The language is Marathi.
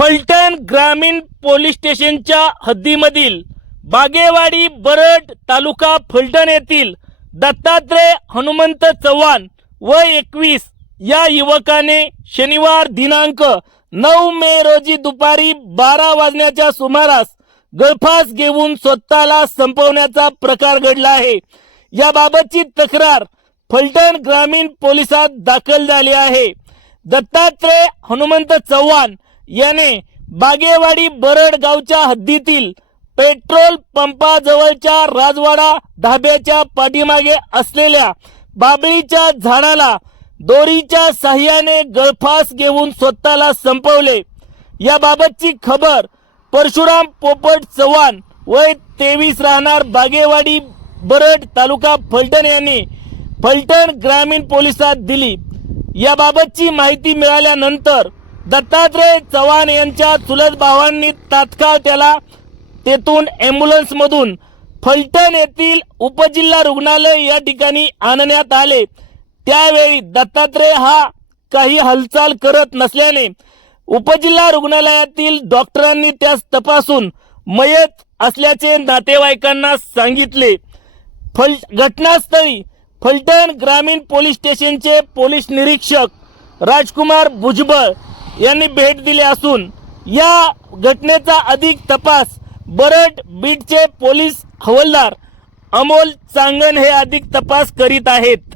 फलटण ग्रामीण पोलीस स्टेशनच्या हद्दीमधील बागेवाडी बरड तालुका फलटण येथील दत्तात्रय हनुमंत चव्हाण वय 21 या युवकाने शनिवार दिनांक 9 मे रोजी दुपारी 12 वाजण्याच्या सुमारास गळफास घेऊन स्वतःला संपवण्याचा प्रकार घडला आहे। याबाबतची तक्रार फलटण ग्रामीण पोलिसात दाखल झाली आहे। दत्तात्रय हनुमंत चव्हाण याने बागेवाडी बरड गावच्या हद्दीतील पेट्रोल पंपाजवळच्या राजवाडा धाब्याच्या पाठीमागे असलेल्या बाबळीच्या झाडाला दोरीच्या साहाय्याने गळफास घेऊन स्वतःला संपवले। याबाबतची खबर परशुराम पोपट चव्हाण वय 23 राहणार बागेवाडी बरड तालुका फलटण यांनी फलटण ग्रामीण पोलिसात दिली। याबाबतची माहिती मिळाल्यानंतर दत्तात्रय चव्हाण यांच्या चुलत भावांनी तात्काळ त्याला तेथून ॲम्ब्युलन्स मधून फलटण येथील उपजिल्हा रुग्णालय या ठिकाणी आणण्यात आले। त्यावेळी दत्तात्रय हा काही हालचाल करत नसल्याने उपजिल्हा रुग्णालयातील डॉक्टरांनी त्यास तपासून मयत असल्याचे नातेवाईकांना सांगितले। घटनास्थळी फलटण ग्रामीण पोलीस स्टेशनचे पोलीस निरीक्षक राजकुमार भुजबळ यांनी भेट दिली असून या घटनेचा अधिक तपास बरड बीटचे पोलीस हवालदार अमोल चांगण हे अधिक तपास करीत आहेत।